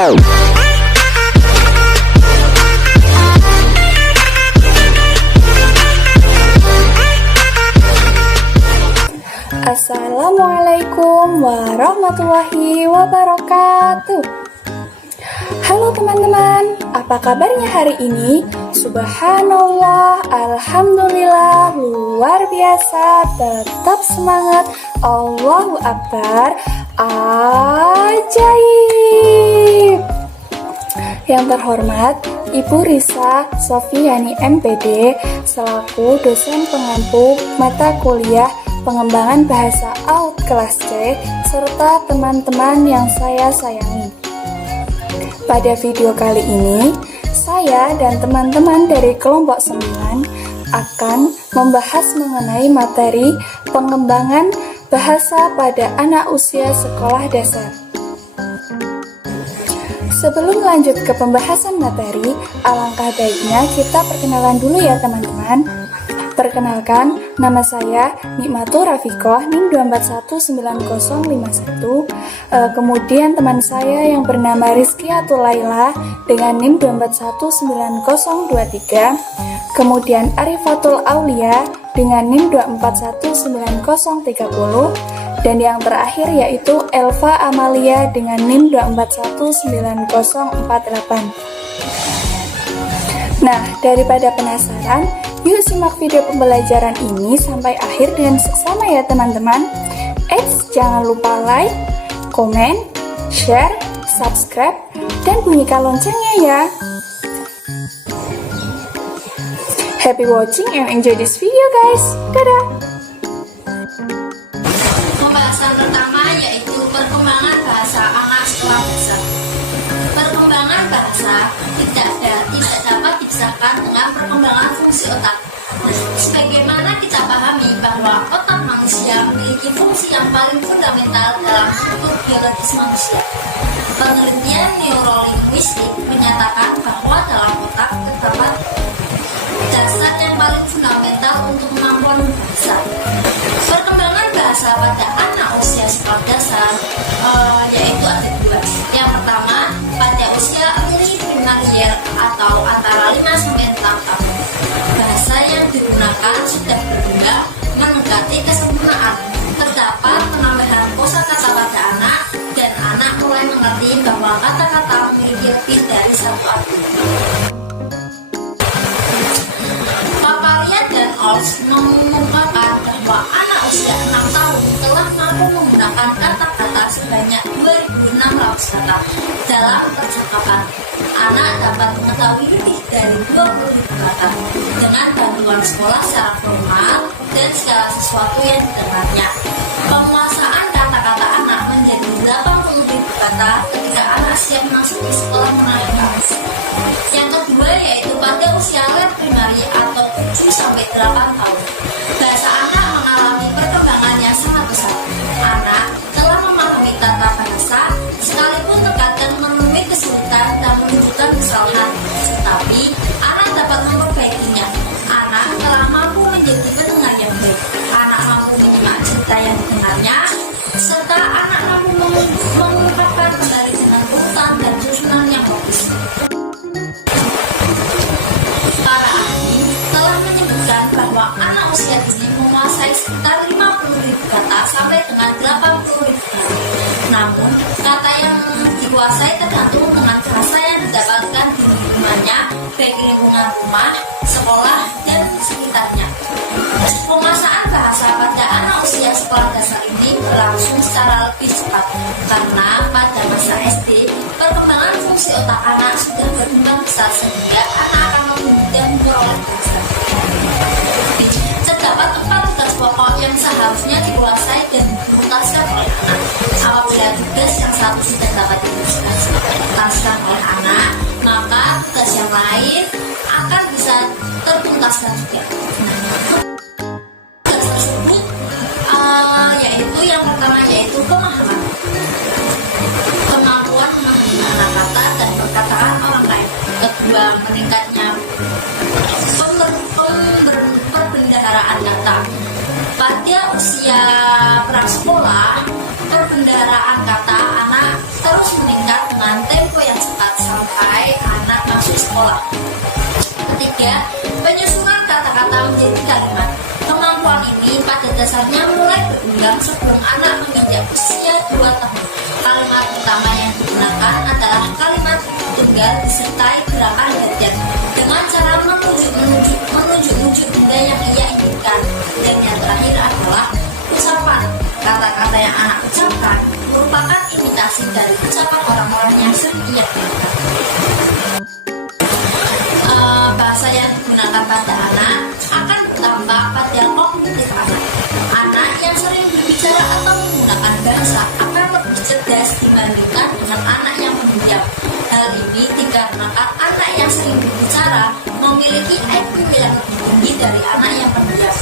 Assalamualaikum warahmatullahi wabarakatuh. Halo teman-teman, apa kabarnya hari ini? Subhanallah, alhamdulillah, luar biasa, tetap semangat, Allahu Akbar, ajaib. Yang terhormat Ibu Risa Sofiani MPD selaku dosen pengampu mata kuliah Pengembangan Bahasa AUD kelas C serta teman-teman yang saya sayangi. Pada video kali ini, saya dan teman-teman dari kelompok 9 akan membahas mengenai materi pengembangan bahasa pada anak usia sekolah dasar. Sebelum lanjut ke pembahasan materi, alangkah baiknya kita perkenalan dulu ya teman-teman. Perkenalkan, nama saya Nikmatul Rafikoh, NIM 2419051. Kemudian teman saya yang bernama Rizky Atulaila dengan NIM 2419023. Kemudian Arifatul Aulia dengan NIM 241930. Dan yang terakhir yaitu Elva Amalia dengan NIM 2419048. Nah, daripada penasaran, yuk simak video pembelajaran ini sampai akhir dengan seksama ya teman-teman. Jangan lupa like, komen, share, subscribe, dan bunyikan loncengnya ya. Happy watching and enjoy this video guys. Dadah! Pembahasan pertama yaitu perkembangan bahasa anak sekolah dasar. Perkembangan bahasa tidak dapat dipisahkan dengan perkembangan fungsi otak. Sebagaimana kita pahami bahwa otak manusia memiliki fungsi yang paling fundamental dalam struktur biologis manusia. Penelitian neurolinguistik menyatakan bahwa dalam otak terdapat dasar yang paling fundamental untuk kemampuan bahasa. Perkembangan bahasa pada anak usia sekolah dasar yaitu ada dua. Yang pertama, pada usia early primarial atau antara 5 sampai 6 tahun. Bahasa yang digunakan sudah berkembang mendekati kesempurnaan. Terdapat penambahan kosakata pada anak dan anak mulai mengerti bahwa kata-kata memiliki lebih dari satu arti. Papalia dan Olds mengungkapkan bahwa anak usia 6 tahun telah mampu menggunakan kata-kata sebanyak 2.600 kata dalam percakapan. Anak dapat mengetahui lebih dari 20.000 kata dengan bantuan sekolah secara formal dan segala sesuatu yang didengarnya. Penguasaan kata-kata anak menjadi 80.000 kata ketika anak siap memasuki sekolah menengah atas. Yang kedua yaitu pada usia late primary atau 7 sampai 8 tahun. Bahasa anak mengalami perkembangan yang sangat besar. Anak telah memahami tata bahasa sekalipun terkadang menemui kesulitan dan menunjukkan kesalahan, tetapi anak dapat memperbaikinya. Anak telah mampu menjadi pendengar yang baik. Anak mampu menyimak cerita yang didengarnya, serta anak mampu mengungkapkan kembali dengan urutan dan susunan yang bagus. Para ahli telah menyebutkan bahwa anak usia dini menguasai sekitar 50.000 kata sampai dengan 80.000 kata. Namun, kata yang dikuasai tergantung dengan bahasa yang didapatkan di lingkungannya, baik lingkungan rumah, sekolah, dan sekitarnya. Penguasaan bahasa pada anak usia sekolah dasar ini berlangsung secara lebih cepat karena pada masa SD, perkembangan fungsi otak anak sudah berkembang besar sehingga anak akan mudah memperoleh bahasa. Terdapat 4 tugas pokok yang seharusnya dikuasai dan dituntaskan oleh anak. Apabila tugas yang satu sudah dapat dituntaskan oleh anak, maka tugas yang lain akan bisa tertuntaskan juga. Tugas tersebut yaitu yang pertama yaitu pemahaman. Kemampuan memahami kata dan perkataan orang lain. Kedua, meningkatnya perbendaharaan kata. Pada usia prasekolah, perbendaharaan kata anak terus meningkat dengan tempo yang sekolah. Ketiga, penyusunan kata-kata menjadi kalimat. Kemampuan ini pada dasarnya mulai berkembang sebelum anak menginjak usia 2 tahun. Kalimat utama yang digunakan adalah kalimat tunggal disertai gerakan gantian dengan cara menunjuk benda yang ia inginkan. Dan yang terakhir adalah ucapan. Kata-kata yang anak ucapkan merupakan imitasi dari ucapan orang-orang yang sering ia dengar. Bahasa yang digunakan pada anak akan bertambah pada kognitif anak. Anak yang sering berbicara atau menggunakan bahasa akan lebih cerdas dibandingkan dengan anak yang mendiam. Hal ini dikarenakan anak yang sering berbicara memiliki IQ yang lebih tinggi dari anak yang pendiam.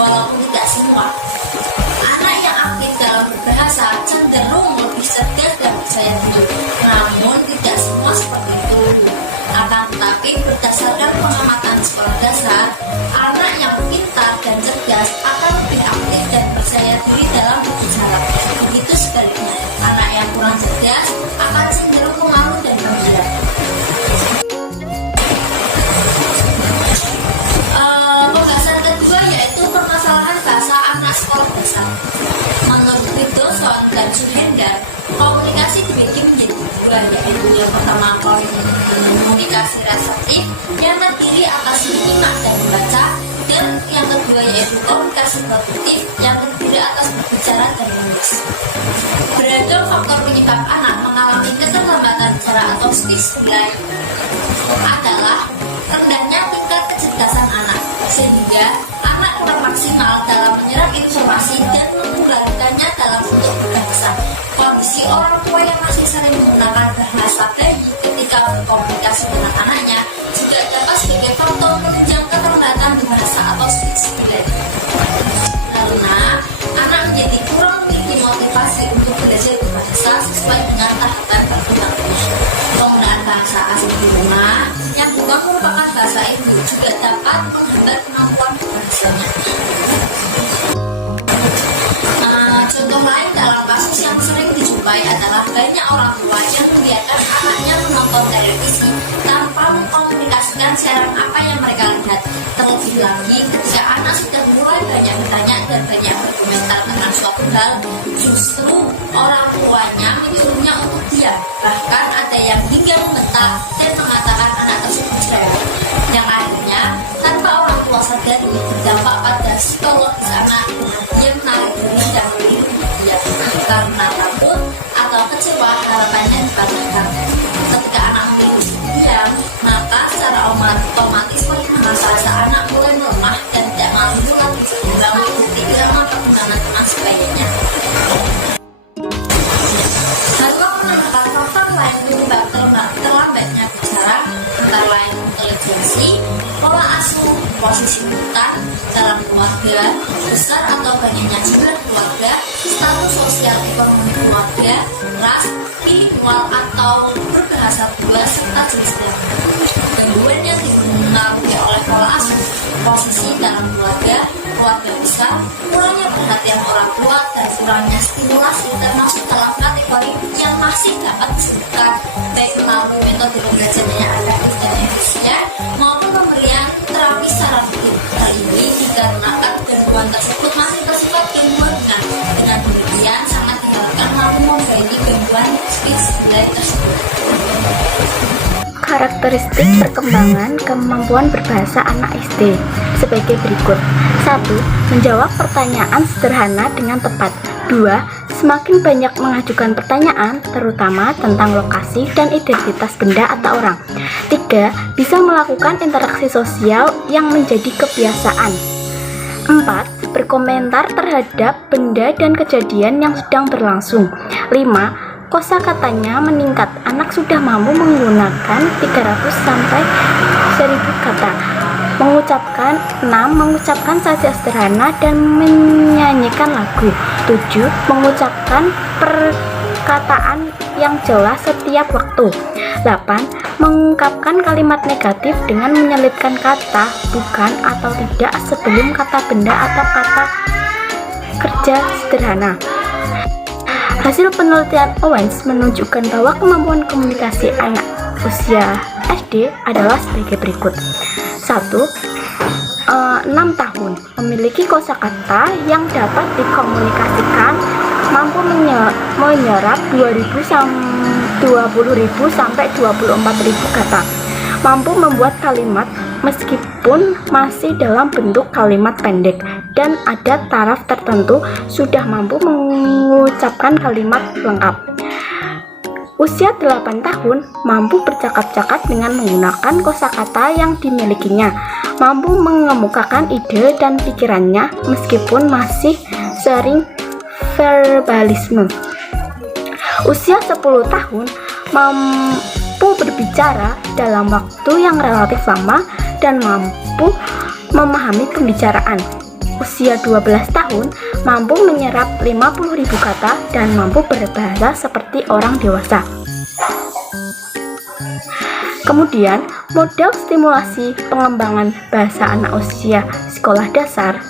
Walaupun tidak semua, anak yang aktif dalam berbahasa cenderung lebih cerdas dan percaya diri. Namun tidak semua seperti itu. Akan tetapi berdasarkan pengamatan sekolah dasar, anak yang pintar dan cerdas akan lebih aktif dan percaya diri dalam berbicara. Begitu sebaliknya, anak yang kurang cerdas akan cenderung pemalu dan pendiam. Pembahasan kedua yaitu permasalahan bahasa anak sekolah dasar. Menurut Widdowson dan Suhendar, komunikasi dibagi menjadi dua, yaitu yang pertama komunikasi reseptif yang terdiri atas menyimak dan membaca, dan yang kedua yaitu komunikasi produktif yang terdiri atas berbicara dan menulis. Beragam faktor penyebab anak mengalami keterlambatan bicara atau speech delay adalah rendahnya tingkat kecerdasan anak, sehingga anak kurang maksimal dalam menyerap informasi dan menggulirkannya dalam bentuk berbahasa. Kondisi orang tua yang masih sering menggunakan bahasa bayi ketika berkomunikasi dengan anaknya juga dapat sebagai faktor menunjang keterlambatan bahasa atau speech delay. Karena anak menjadi kurang memiliki motivasi untuk belajar berbahasa sesuai dengan tahapan perkembangannya. Penggunaan bahasa asing di rumah yang bukan merupakan bahasa ibu juga dapat menghambat kemampuan berbahasanya. Contoh lain dalam kasus yang sering dijumpai adalah banyak orang tua yang membiarkan anaknya menonton televisi tanpa mengkomunikasikan siaran apa yang mereka lihat. Terlebih lagi ketika anak sudah mulai banyak bertanya dan banyak berkomentar tentang suatu hal, justru orang tuanya menyuruhnya untuk diam. Bahkan ada yang hingga membentak dan mengatakan anak tersebut cerewet, yang akhirnya tanpa orang tua sadari berdampak pada psikologis anak dengan dia menarik diri dan melirik dia karena takut atau kecewa harapannya dipatahkan. Ketika anak memilih diam, maka secara otomatis perasaan anak mulai melemah dan tidak mampu lagi seimbang mengikuti irama perkembangan anak sebagainya. Lalu menentukan faktor lain penyebab terlambatnya bicara, antara lain intelijensi, pola asuh, posisi hutan dalam keluarga, besar atau banyaknya jumlah keluarga, status sosial ekonomi keluarga, ras, bilingual atau berbahasa dua, serta jenis gangguan yang dipengaruhi oleh pola asuh, posisi dalam keluarga, keluarga besar, kurangnya perhatian orang tua, dan kurangnya stimulasi termasuk dalam kategori yang masih dapat disebutkan baik melalui metode pembelajaran yang efektif dan efisien maupun pemberian terapi secara rutin. Hal ini dikarenakan gangguan tersebut masih bersifat ilmuwan dengan demikian sangat diharapkan mampu membaiki gangguan speech delay tersebut. Karakteristik perkembangan kemampuan berbahasa anak SD sebagai berikut. 1. Menjawab pertanyaan sederhana dengan tepat. 2. Semakin banyak mengajukan pertanyaan, terutama tentang lokasi dan identitas benda atau orang. 3. Bisa melakukan interaksi sosial yang menjadi kebiasaan. 4. Berkomentar terhadap benda dan kejadian yang sedang berlangsung. 5. Kosakatanya meningkat, anak sudah mampu menggunakan 300 sampai 1000 kata. 6. Mengucapkan saja sederhana dan menyanyikan lagu. 7. Mengucapkan perkataan yang jelas setiap waktu. 8. Mengungkapkan kalimat negatif dengan menyelipkan kata bukan atau tidak sebelum kata benda atau kata kerja sederhana. Hasil penelitian Owens menunjukkan bahwa kemampuan komunikasi anak usia SD adalah sebagai berikut. 1. 6 tahun, memiliki kosakata yang dapat dikomunikasikan, mampu menyerap 20.000 sampai 24.000 kata, mampu membuat kalimat meskipun masih dalam bentuk kalimat pendek, dan ada taraf tertentu sudah mampu mengucapkan kalimat lengkap. Usia 8 tahun, mampu bercakap-cakap dengan menggunakan kosakata yang dimilikinya, mampu mengemukakan ide dan pikirannya meskipun masih sering verbalisme. Usia 10 tahun, mampu berbicara dalam waktu yang relatif lama dan mampu memahami pembicaraan. Usia 12 tahun, mampu menyerap 50.000 kata dan mampu berbahasa seperti orang dewasa. Kemudian, model stimulasi pengembangan bahasa anak usia sekolah dasar,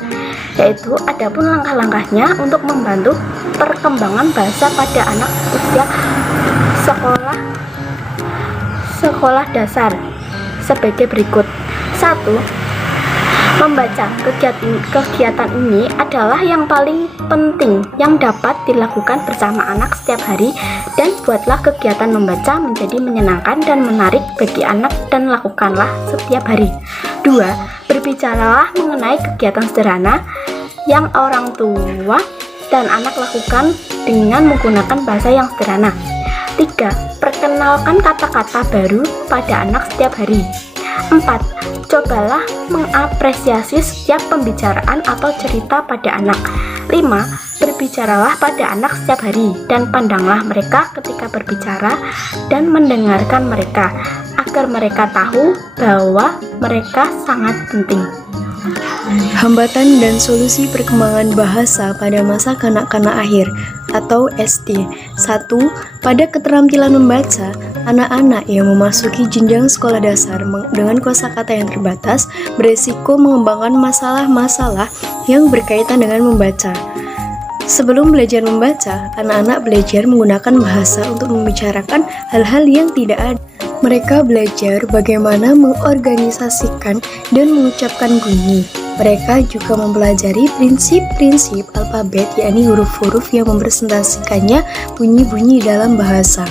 yaitu adapun langkah-langkahnya untuk membantu perkembangan bahasa pada anak usia sekolah dasar sebagai berikut. 1. Membaca. Kegiatan ini adalah yang paling penting yang dapat dilakukan bersama anak setiap hari, dan buatlah kegiatan membaca menjadi menyenangkan dan menarik bagi anak dan lakukanlah setiap hari. 2. Berbicaralah mengenai kegiatan sederhana yang orang tua dan anak lakukan dengan menggunakan bahasa yang sederhana. 3. Perkenalkan kata-kata baru pada anak setiap hari. 4. Cobalah mengapresiasi setiap pembicaraan atau cerita pada anak. 5. Berbicaralah pada anak setiap hari dan pandanglah mereka ketika berbicara dan mendengarkan mereka agar mereka tahu bahwa mereka sangat penting. Hambatan dan solusi perkembangan bahasa pada masa kanak-kanak akhir atau SD. 1. Pada keterampilan membaca, anak-anak yang memasuki jenjang sekolah dasar dengan kosakata yang terbatas beresiko mengembangkan masalah-masalah yang berkaitan dengan membaca. Sebelum belajar membaca, anak-anak belajar menggunakan bahasa untuk membicarakan hal-hal yang tidak ada. Mereka belajar bagaimana mengorganisasikan dan mengucapkan bunyi. Mereka juga mempelajari prinsip-prinsip alfabet, yakni huruf-huruf yang mempresentasikannya bunyi-bunyi dalam bahasa.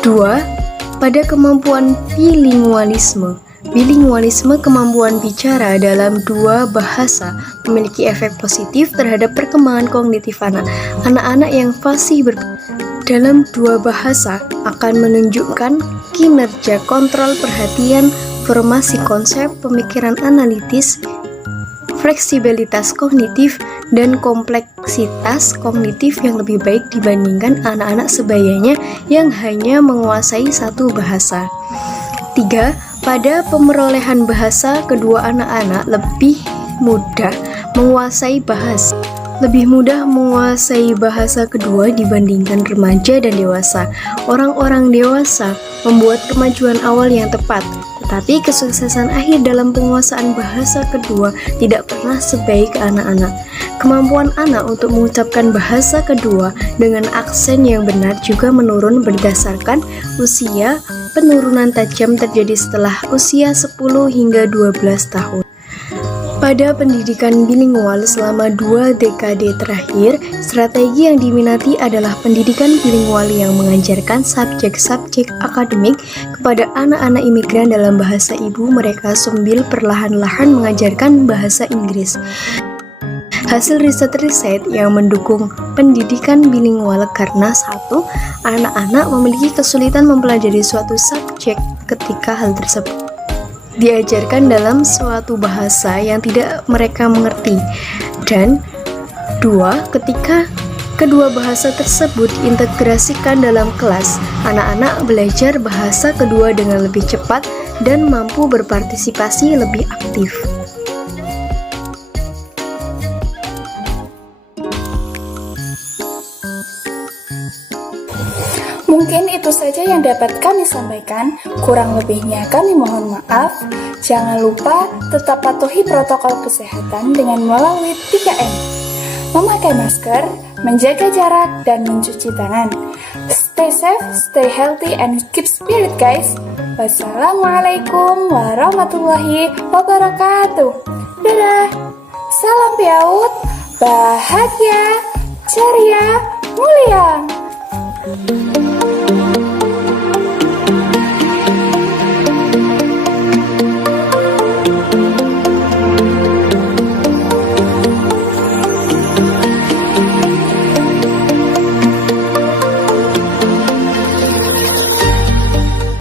2. Pada kemampuan bilingualisme. Bilingualisme, kemampuan bicara dalam dua bahasa, memiliki efek positif terhadap perkembangan kognitif anak. Anak-anak yang fasih dalam dua bahasa akan menunjukkan kinerja kontrol perhatian, formasi konsep, pemikiran analitis, fleksibilitas kognitif, dan kompleksitas kognitif yang lebih baik dibandingkan anak-anak sebayanya yang hanya menguasai satu bahasa. 3. Pada pemerolehan bahasa, kedua anak-anak lebih mudah menguasai bahasa kedua dibandingkan remaja dan dewasa. Orang-orang dewasa membuat kemajuan awal yang tepat, tetapi kesuksesan akhir dalam penguasaan bahasa kedua tidak pernah sebaik anak-anak. Kemampuan anak untuk mengucapkan bahasa kedua dengan aksen yang benar juga menurun berdasarkan usia. Penurunan tajam terjadi setelah usia 10 hingga 12 tahun. Pada pendidikan bilingual selama 2 dekade terakhir, strategi yang diminati adalah pendidikan bilingual yang mengajarkan subjek-subjek akademik kepada anak-anak imigran dalam bahasa ibu mereka sambil perlahan-lahan mengajarkan bahasa Inggris. Hasil riset-riset yang mendukung pendidikan bilingual karena 1. Anak-anak memiliki kesulitan mempelajari suatu subjek ketika hal tersebut diajarkan dalam suatu bahasa yang tidak mereka mengerti, dan 2. Ketika kedua bahasa tersebut diintegrasikan dalam kelas, anak-anak belajar bahasa kedua dengan lebih cepat dan mampu berpartisipasi lebih aktif. Mungkin itu saja yang dapat kami sampaikan. Kurang lebihnya kami mohon maaf. Jangan lupa tetap patuhi protokol kesehatan dengan melalui 3M. Memakai masker, menjaga jarak, dan mencuci tangan. Stay safe, stay healthy, and keep spirit guys. Wassalamualaikum warahmatullahi wabarakatuh. Dadah. Salam Piaut, bahagia, ceria, mulia.